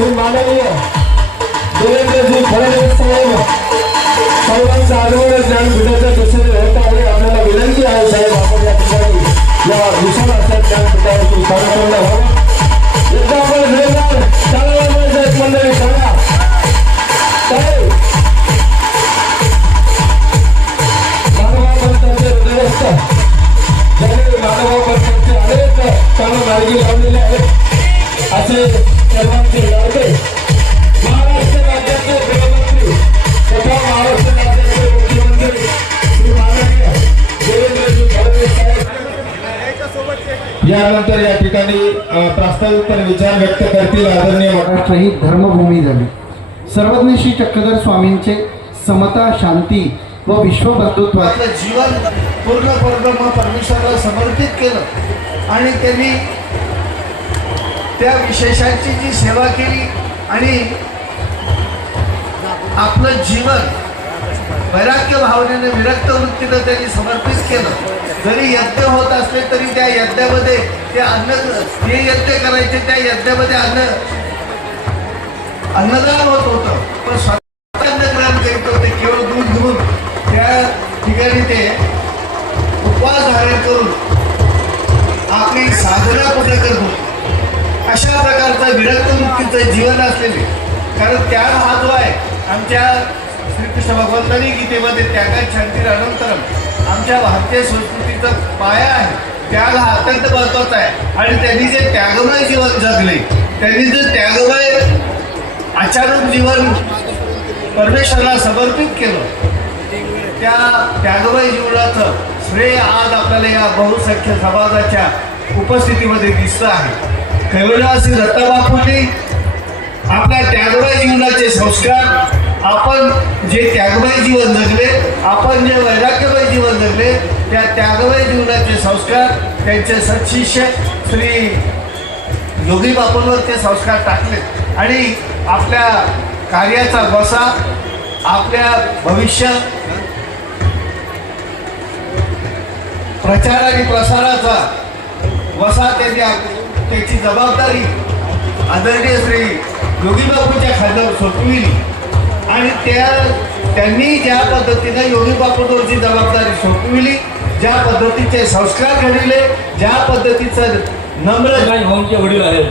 श्री माननीय देवेंद्रजी फडणवीस साहेब. सर्वांचं आगमन ज्ञानपीठाच्या दिशेने होत आहे आपल्याला विनंती आहे साहेब आपण या ठिकाणी या विशाल अशा ज्ञानपीठावरती कार्यक्रम व्हावा यानंतर या ठिकाणी प्रास्ताविक विचार व्यक्त करतील आदरणीय महाराष्ट्र ही धर्मभूमी झाली. सर्वज्ञ श्री चक्रधर स्वामींचे समता शांती व विश्वबंधुत्व जीवन पूर्ण परब्रह्म परमेश्वराला समर्पित केलं. आणि त्यांनी त्या विशेषांची जी सेवा केली आणि आपलं जीवन वैराग्य भावनेने विरक्त वृत्तीनं त्यांनी समर्पित केलं. जरी यज्ञ होत असले तरी त्या यज्ञामध्ये ते अन्न जे यज्ञ करायचे त्या यज्ञामध्ये अन्न अन्नदान होत होतं. पण स्वतः अन्नग्रहण करीत होते केवळ दूध घेऊन. त्या ठिकाणी ते उपवास धारण करून आपली साधना कुठे करत होते. अशा प्रकारचं विरक्त मुक्तीचं जीवन असलेले. कारण त्याग हा जो आहे आमच्या श्रीकृष्ण भगवंतांनी गीतेमध्ये त्यागात शांती अनंतरम आमच्या भारतीय संस्कृतीचा पाया आहे. त्याग हा अत्यंत महत्त्वाचा आहे. आणि त्यांनी जे त्यागमय जीवन जगले त्यांनी जे त्यागमय अचानक जीवन परमेश्वराला समर्पित केलं त्या त्यागमय जीवनाचं श्रेय आज आपल्याला या बहुसंख्य समाजाच्या उपस्थितीमध्ये दिसतं आहे. कैवल्यासी दत्ताबापूंनी आपल्या त्यागमय जीवनाचे संस्कार आपण जे त्यागमय जीवन जगले आपण जे वैराग्यमय जीवन जगले त्या त्यागमय जीवनाचे संस्कार त्यांचे सत्शिष्य श्री योगी बापूंवर ते संस्कार टाकले. आणि आपल्या कार्याचा वसा आपल्या भविष्य प्रचार आणि प्रसाराचा वसा त्यांनी त्याची जबाबदारी आदरणीय श्री योगी बापूच्या खांद्यावर सोपविली. आणि त्या त्यांनी ज्या पद्धतीनं योगी बापूंवरची जबाबदारी सोपविली ज्या पद्धतीचे संस्कार घडविले ज्या पद्धतीचं नम्र भाऊंचे वडील आहेत.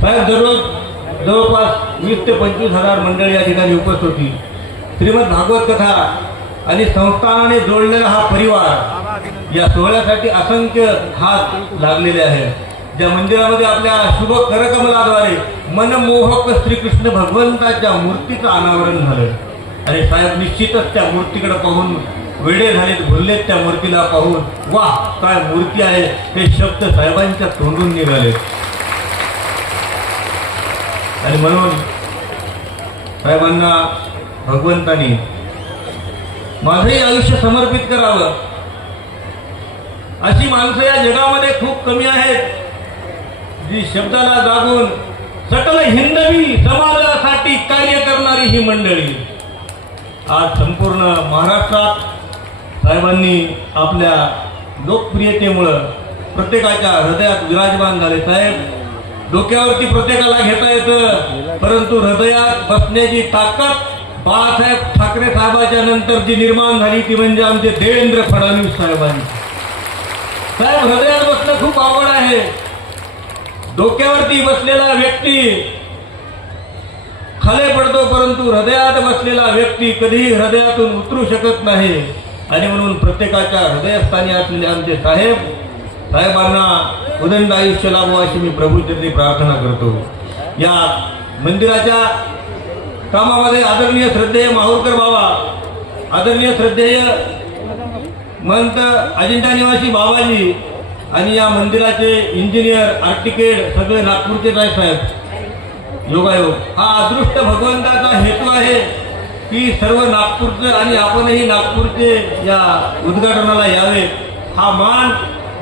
साहेब दररोज जवळपास वीस ते पंचवीस हजार मंडळी या ठिकाणी उपस्थित होती. श्रीमद भागवत कथा आणि संस्थानाने जोडलेला हा परिवार या सोहळ्यासाठी असंख्य हात लागलेले आहेत. ज्या मंदिरामध्ये आपल्या शुभ करकमलाद्वारे मनमोहक श्रीकृष्ण भगवंताच्या मूर्तीचं अनावरण झालं. आणि साहेब निश्चितच त्या मूर्तीकडे पाहून वेडे झालेत भुललेत त्या मूर्तीला पाहून. वा काय मूर्ती आहे. हे शब्द साहेबांच्या तोंडून निघाले. आणि म्हणून साहेबांना भगवंतानी माझंही आयुष्य समर्पित करावं. अशी माणसं या जगामध्ये खूप कमी आहेत. जी शब्दाला जागून सकल हिंदवी समाजासाठी कार्य करणारी ही मंडळी. आज संपूर्ण महाराष्ट्रात साहेबांनी आपल्या लोकप्रियतेमुळं प्रत्येकाच्या हृदयात विराजमान झाले. साहेब डोक्यावरती प्रत्येकाला घेता येतं परंतु हृदयात बसण्याची ताकद बाळासाहेब ठाकरे साहेबाच्या नंतर जी निर्माण झाली ती म्हणजे आमचे देवेंद्र फडणवीस साहेबांनी. साहेब हृदयात बसणं खूप आवड आहे. डोक्यावरती बसलेला व्यक्ती खाली पडतो परंतु हृदयात बसलेला व्यक्ती कधीही हृदयातून उतरू शकत नाही. आणि म्हणून प्रत्येकाच्या हृदयस्थानी असलेले आमचे साहेब साहेबांना उदंड आयुष्य लाभो अशी मी प्रभूची प्रार्थना करतो. या मंदिराच्या कामामध्ये आदरणीय श्रद्धेय माहूरकर बाबा आदरणीय श्रद्धेय महंत अजिंठा निवासी बाबाजी आणि या मंदिराचे इंजिनियर आर्टिकेट सगळे नागपूरचेच आहे साहेब. योगायोग. हा अदृष्ट भगवंताचा हेतू आहे की सर्व नागपूरचे आणि आपणही नागपूरचे या उद्घाटनाला यावे. हा मान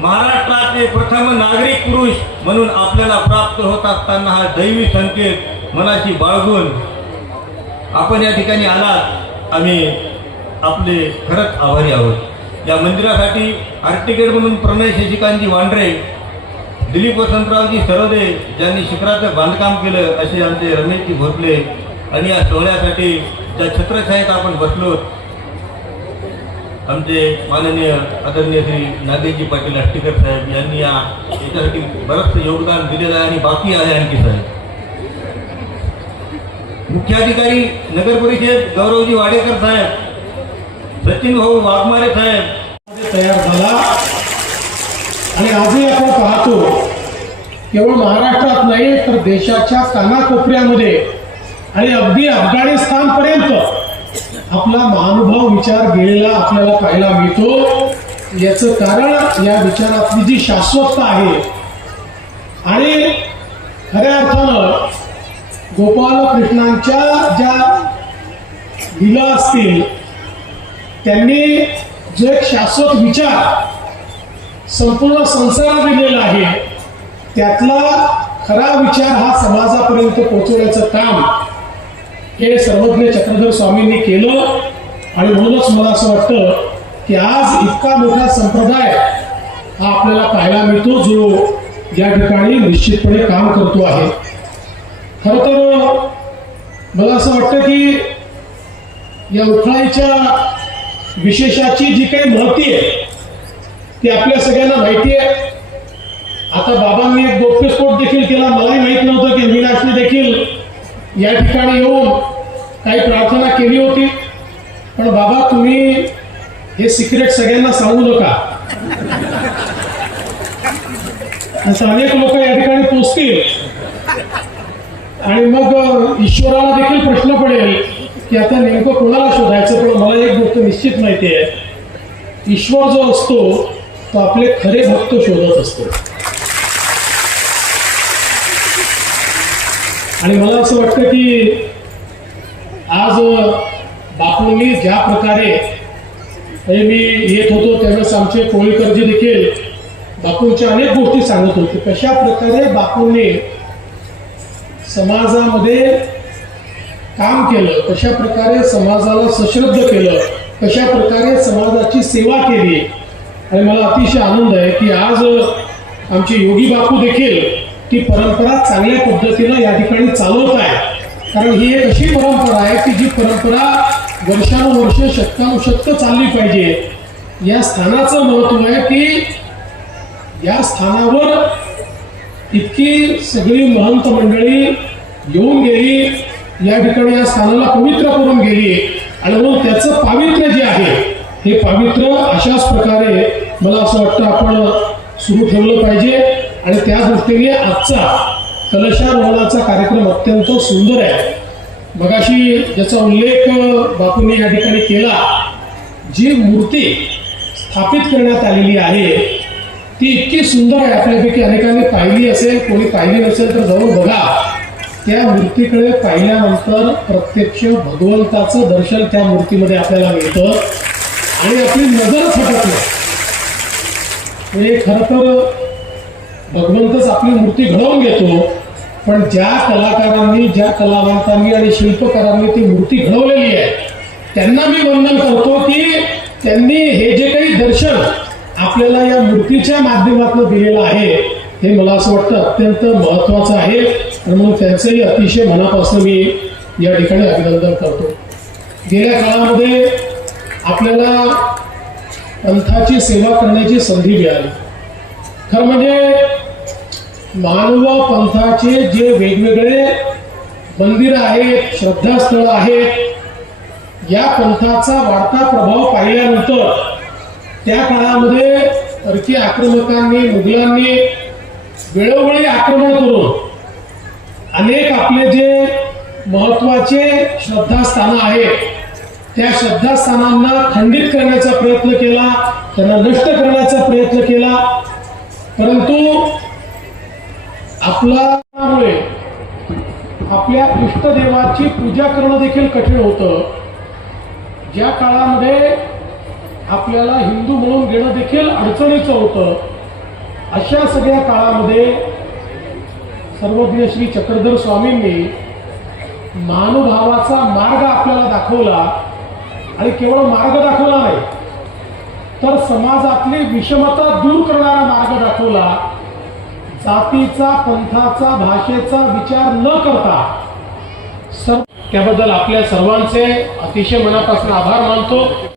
महाराष्ट्राचे प्रथम नागरिक पुरुष म्हणून आपल्याला प्राप्त होत असताना हा दैवी संकेत मनाशी बाळगून आपण या ठिकाणी आलात. आम्ही आपले खरंच आभारी आहोत. या मंदिरासाठी आर्टिकेट म्हणून प्रणय शशिकांतजी वांढरे दिलीप वसंतरावजी सरोदे ज्यांनी शिखराचं बांधकाम केलं असे आमचे रमेशजी भोसले आणि या सोहळ्यासाठी ज्या छत्रछायेत आपण बसलो आमचे माननीय आदरणीय श्री नागेशजी पाटील आष्टीकर साहेब यांनी या याच्यासाठी बरंचसं योगदान दिलेलं आहे आणि बाकी आहे आणखी साहेब. मुख्याधिकारी नगर परिषद गौरवजी वाडेकर साहेब सचिन भाऊ वाघमारे साहेब तयार झाला. आणि आजही आपण पाहतो केवळ महाराष्ट्रात नाही तर देशाच्या कानाकोपऱ्यामध्ये आणि अगदी अफगाणिस्तानपर्यंत आपला महानुभाव विचार गेलेला आपल्याला पाहायला मिळतो. याचं कारण या विचारातली जी शाश्वतता आहे आणि खऱ्या अर्थानं गोपालकृष्णांच्या ज्या लिला असतील त्यांनी जो एक शाश्वत विचार संपूर्ण संसारात दिलेला आहे त्यातला खरा विचार हा समाजापर्यंत पोहोचवण्याचं काम हे सर्वज्ञ चक्रधर स्वामींनी केलं. आणि म्हणूनच मला असं वाटतं की आज इतका मोठा संप्रदाय हा आपल्याला पाहायला मिळतो जो या ठिकाणी निश्चितपणे काम करतो आहे. खरं तर मला असं वाटतं की या उखळाईच्या विशेषाची जी काही महती आहे ती आपल्या सगळ्यांना माहिती आहे. आता बाबांनी एक गोप्यस्फोट देखील केला. मलाही माहीत नव्हतं की अविनाशने देखील या ठिकाणी येऊन काही प्रार्थना केली होती. पण बाबा तुम्ही हे सिक्रेट सगळ्यांना सांगू नका. असं अनेक लोक या ठिकाणी पोचतील. आणि मग ईश्वराला देखील प्रश्न पडेल. की आता नेमकं कोणाला शोधायचं पण मला एक गोष्ट निश्चित माहिती आहे. ईश्वर जो असतो तो आपले खरे भक्त शोधत असतो. आणि मला असं वाटतं की आज बापूंनी ज्या प्रकारे मी येत होतो त्यावेळेस आमचे कोळीकरजी देखील बापूंच्या अनेक गोष्टी सांगत होते. कशा प्रकारे बापूंनी समाजामध्ये काम केलं कशा प्रकारे समाजाला सश्रद्ध केलं कशा प्रकारे समाजाची सेवा केली. आणि मला अतिशय आनंद आहे की आज आमचे योगी बापू देखील ती परंपरा चांगल्या पद्धतीनं या ठिकाणी चालवत आहे कारण ही एक अशी परंपरा आहे की जी परंपरा वर्षानुवर्ष शतकानुशतक चालली पाहिजे. या स्थानाचं महत्त्व आहे की या स्थानावर इतकी सगळी महंत मंडळी येऊन गेली या ठिकाणी या स्थानाला पवित्र करून गेली. आणि म्हणून त्याचं पावित्र्य जे आहे हे पावित्र्य अशाच प्रकारे मला असं वाटतं आपण सुरू ठेवलं पाहिजे. आणि त्या दृष्टीने आजचा कलशारोहणाचा कार्यक्रम अत्यंत सुंदर आहे. मगाशी ज्याचा उल्लेख बापूंनी या ठिकाणी केला जी मूर्ती स्थापित करण्यात आलेली आहे ती इतकी सुंदर आहे. आपल्यापैकी अनेकांनी पाहिली असेल कोणी पाहिली नसेल तर जाऊन बघा. त्या मूर्तीकडे पाहिल्यानंतर प्रत्यक्ष भगवंताचं दर्शन त्या मूर्तीमध्ये आपल्याला मिळतं. आणि आपली नजरच हटत नाही म्हणजे खरं तर भगवंतच आपली मूर्ती घडवून घेतो. पण ज्या कलाकारांनी ज्या कलावंतांनी आणि शिल्पकारांनी ती मूर्ती घडवलेली आहे त्यांना मी वंदन करतो की त्यांनी हे जे काही दर्शन आपल्याला या मूर्तीच्या माध्यमातून दिलेलं आहे हे मला असं वाटतं अत्यंत महत्वाचं आहे. आणि म्हणून त्यांचंही अतिशय मनापासून मी या ठिकाणी अभिनंदन करतो. गेल्या काळामध्ये आपल्याला पंथाची सेवा करण्याची संधी मिळाली. खरं म्हणजे मानव पंथाचे जे वेगवेगळे मंदिर आहेत श्रद्धास्थळ आहेत या पंथाचा वाढता प्रभाव पाहिल्यानंतर त्या काळामध्ये परकीय आक्रमकांनी मुघलांनी वेळोवेळी आक्रमण करून अनेक आपले जे महत्त्वाचे श्रद्धास्थानं आहेत त्या श्रद्धास्थानांना खंडित करण्याचा प्रयत्न केला त्यांना नष्ट करण्याचा प्रयत्न केला. परंतु आपल्यामुळे आपल्या इष्टदेवाची पूजा करणं देखील कठीण होतं. ज्या काळामध्ये आपल्याला हिंदू म्हणून घेणं देखील अडचणीचं होतं अशा सगळ्या काळामध्ये सर्वज्ञ श्री चक्रधर स्वामींनी महानुभावाचा मार्ग आपल्याला दाखवला आणि केवळ मार्ग दाखवला नाही तर समाजातली विषमता दूर करणारा मार्ग दाखवला. जातीचा पंथाचा भाषेचा विचार न करता. सर त्याबद्दल आपल्या सर्वांचे अतिशय मनापासून आभार मानतो.